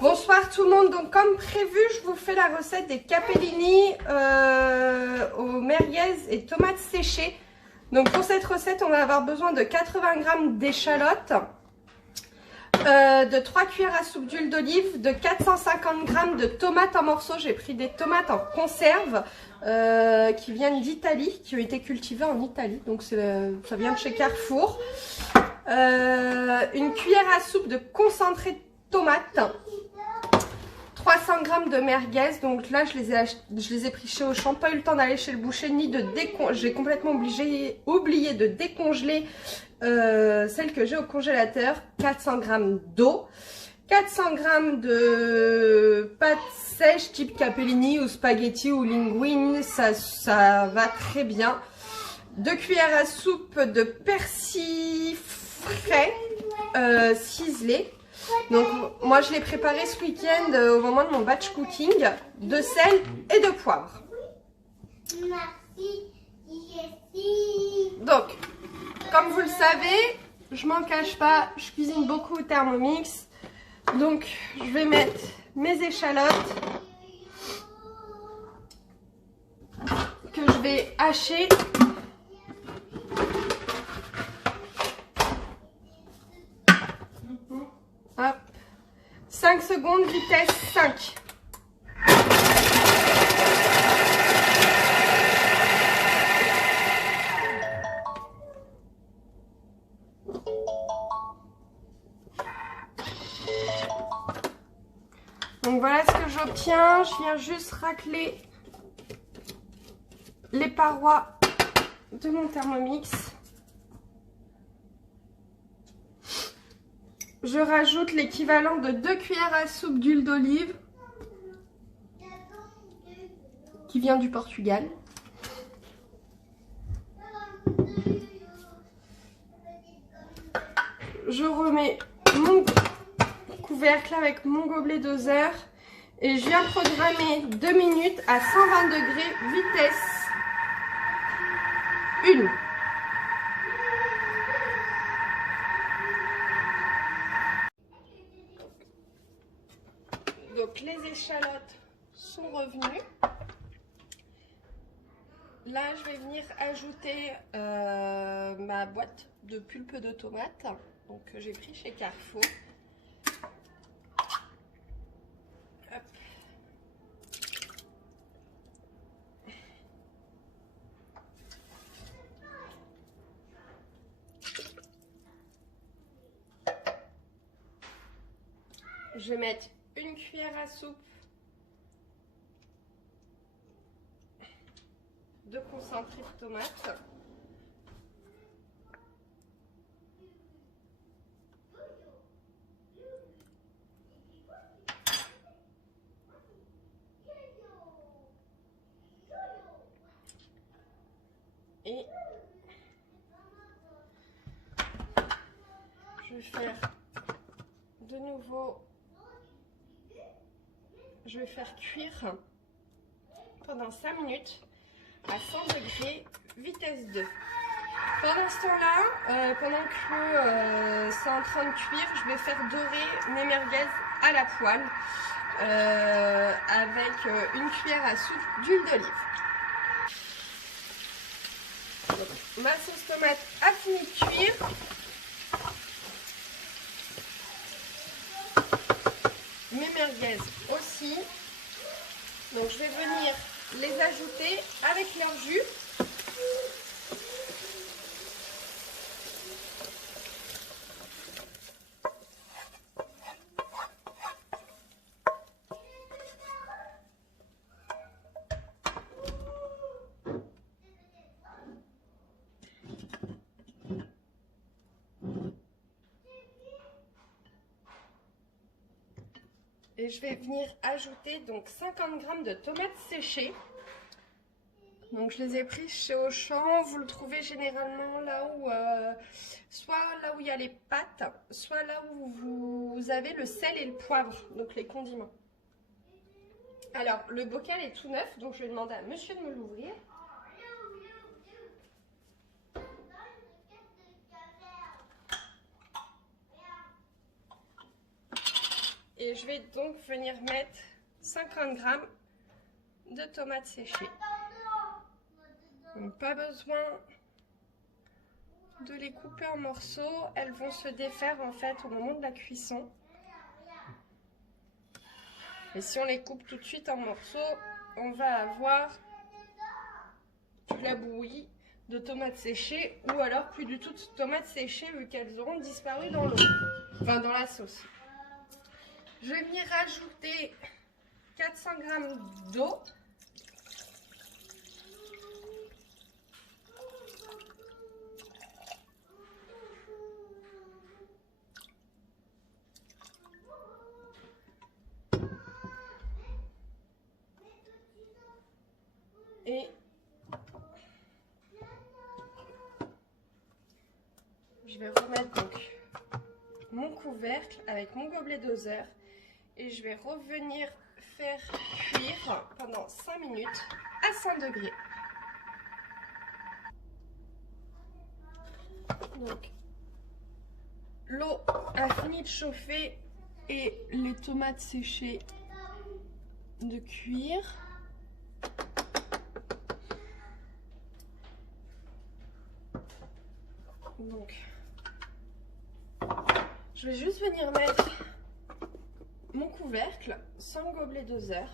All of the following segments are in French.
Bonsoir tout le monde, donc comme prévu je vous fais la recette des capellini aux merguez et tomates séchées. Donc pour cette recette on va avoir besoin de 80 g d'échalotes, de 3 cuillères à soupe d'huile d'olive, de 450 g de tomates en morceaux. J'ai pris des tomates en conserve qui viennent d'Italie, qui ont été cultivées en Italie, donc ça vient de chez Carrefour. Une cuillère à soupe de concentré de tomates, 300 g de merguez. Donc là je les ai pris chez Auchan, pas eu le temps d'aller chez le boucher ni de décongeler. J'ai complètement oublié de décongeler celle que j'ai au congélateur. 400 g d'eau, 400 g de pâtes sèches type capellini ou spaghetti ou linguine, ça va très bien. 2 cuillères à soupe de persil frais ciselé. Donc moi je l'ai préparé ce week-end au moment de mon batch cooking. De sel et de poivre. Donc comme vous le savez, je m'en cache pas, je cuisine beaucoup au Thermomix. Donc je vais mettre mes échalotes que je vais hacher. Hop. 5 secondes, vitesse 5. Donc voilà ce que j'obtiens. Je viens juste racler les parois de mon Thermomix. Je rajoute l'équivalent de 2 cuillères à soupe d'huile d'olive qui vient du Portugal. Je remets mon couvercle avec mon gobelet doseur et je viens programmer 2 minutes à 120 degrés, vitesse 1. Donc les échalotes sont revenues. Là je vais venir ajouter ma boîte de pulpe de tomates, donc que j'ai pris chez Carrefour. Hop. Je vais mettre une cuillère à soupe de concentré de tomate. Et je vais faire de nouveau, je vais faire cuire pendant 5 minutes à 100 degrés, vitesse 2. Pendant ce temps-là, pendant que c'est en train de cuire, je vais faire dorer mes merguez à la poêle avec une cuillère à soupe d'huile d'olive. Ma sauce tomate a fini de cuire. Mes merguez aussi. Donc je vais venir les ajouter avec leur jus. Et je vais venir ajouter donc 50 g de tomates séchées. Donc je les ai prises chez Auchan. Vous le trouvez généralement là où, soit là où il y a les pâtes, soit là où vous avez le sel et le poivre, donc les condiments. Alors le bocal est tout neuf, donc je vais demander à monsieur de me l'ouvrir. Et je vais donc venir mettre 50 g de tomates séchées. Donc pas besoin de les couper en morceaux, elles vont se défaire en fait au moment de la cuisson. Et si on les coupe tout de suite en morceaux, on va avoir de la bouillie de tomates séchées ou alors plus du tout de tomates séchées vu qu'elles auront disparu dans l'eau, enfin dans la sauce. Je vais venir rajouter 400 g d'eau. Et je vais remettre donc mon couvercle avec mon gobelet doseur et je vais revenir faire cuire pendant 5 minutes à 100 degrés. Donc l'eau a fini de chauffer et les tomates séchées de cuire. Donc, je vais juste venir mettre mon couvercle sans gobelet doseur.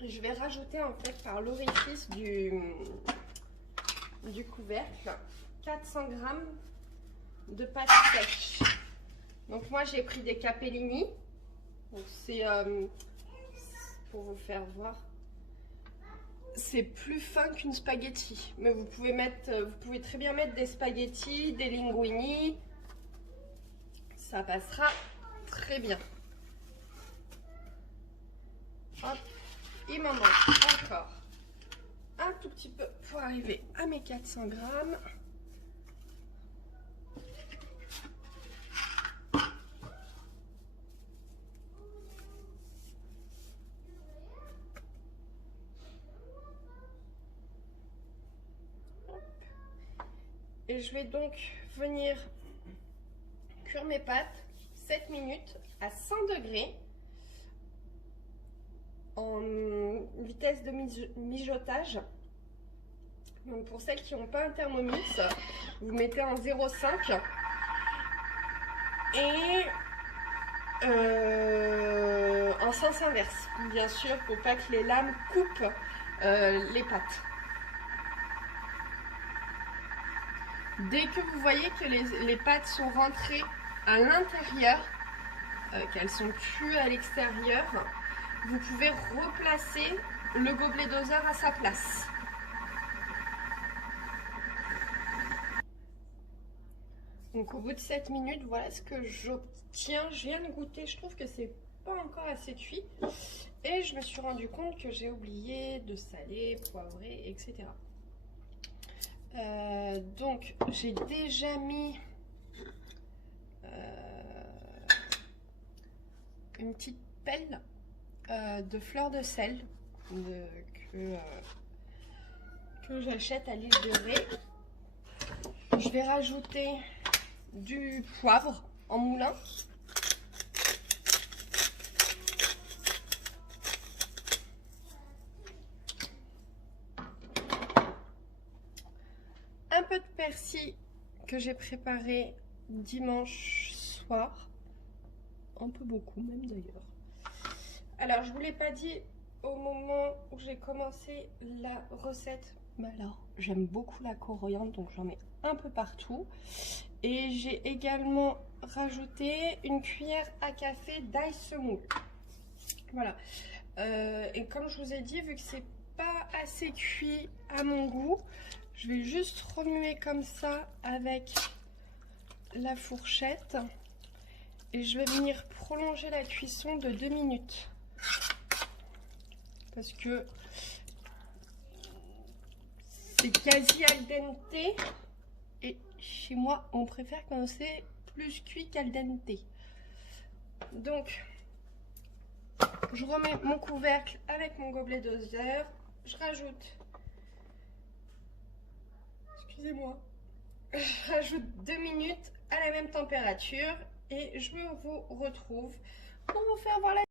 Je vais rajouter en fait par l'orifice du couvercle 400 g de pâte sèche. Donc moi j'ai pris des capellini. Donc c'est pour vous faire voir. C'est plus fin qu'une spaghetti, mais vous pouvez très bien mettre des spaghettis, des linguini, ça passera très bien. Hop, il m'en manque encore un tout petit peu pour arriver à mes 400 grammes. Et je vais donc venir cuire mes pâtes 7 minutes à 100 degrés en vitesse de mijotage. Donc pour celles qui n'ont pas un Thermomix, vous mettez en 0,5 et en sens inverse, bien sûr, pour pas que les lames coupent les pâtes. Dès que vous voyez que les pâtes sont rentrées à l'intérieur, qu'elles sont cuites à l'extérieur, vous pouvez replacer le gobelet doseur à sa place. Donc au bout de 7 minutes, voilà ce que j'obtiens. Je viens de goûter, je trouve que c'est pas encore assez cuit. Et je me suis rendu compte que j'ai oublié de saler, poivrer, etc. Donc j'ai déjà mis une petite pelle de fleurs de sel que j'achète à l'île de Ré. Je vais rajouter du poivre en moulin. Un peu de persil que j'ai préparé dimanche soir. Un peu beaucoup même d'ailleurs. Alors je vous l'ai pas dit au moment où j'ai commencé la recette. Mais alors j'aime beaucoup la coriandre, donc j'en mets un peu partout. Et j'ai également rajouté une cuillère à café d'ail semoule. Voilà. Et comme je vous ai dit, vu que c'est pas assez cuit à mon goût, je vais juste remuer comme ça avec la fourchette. Et je vais venir prolonger la cuisson de 2 minutes. Parce que c'est quasi al dente. Et chez moi, on préfère quand c'est plus cuit qu'al dente. Donc, je remets mon couvercle avec mon gobelet doseur. Je rajoute, excusez-moi, je rajoute 2 minutes à la même température. Et je vous retrouve pour vous faire voir la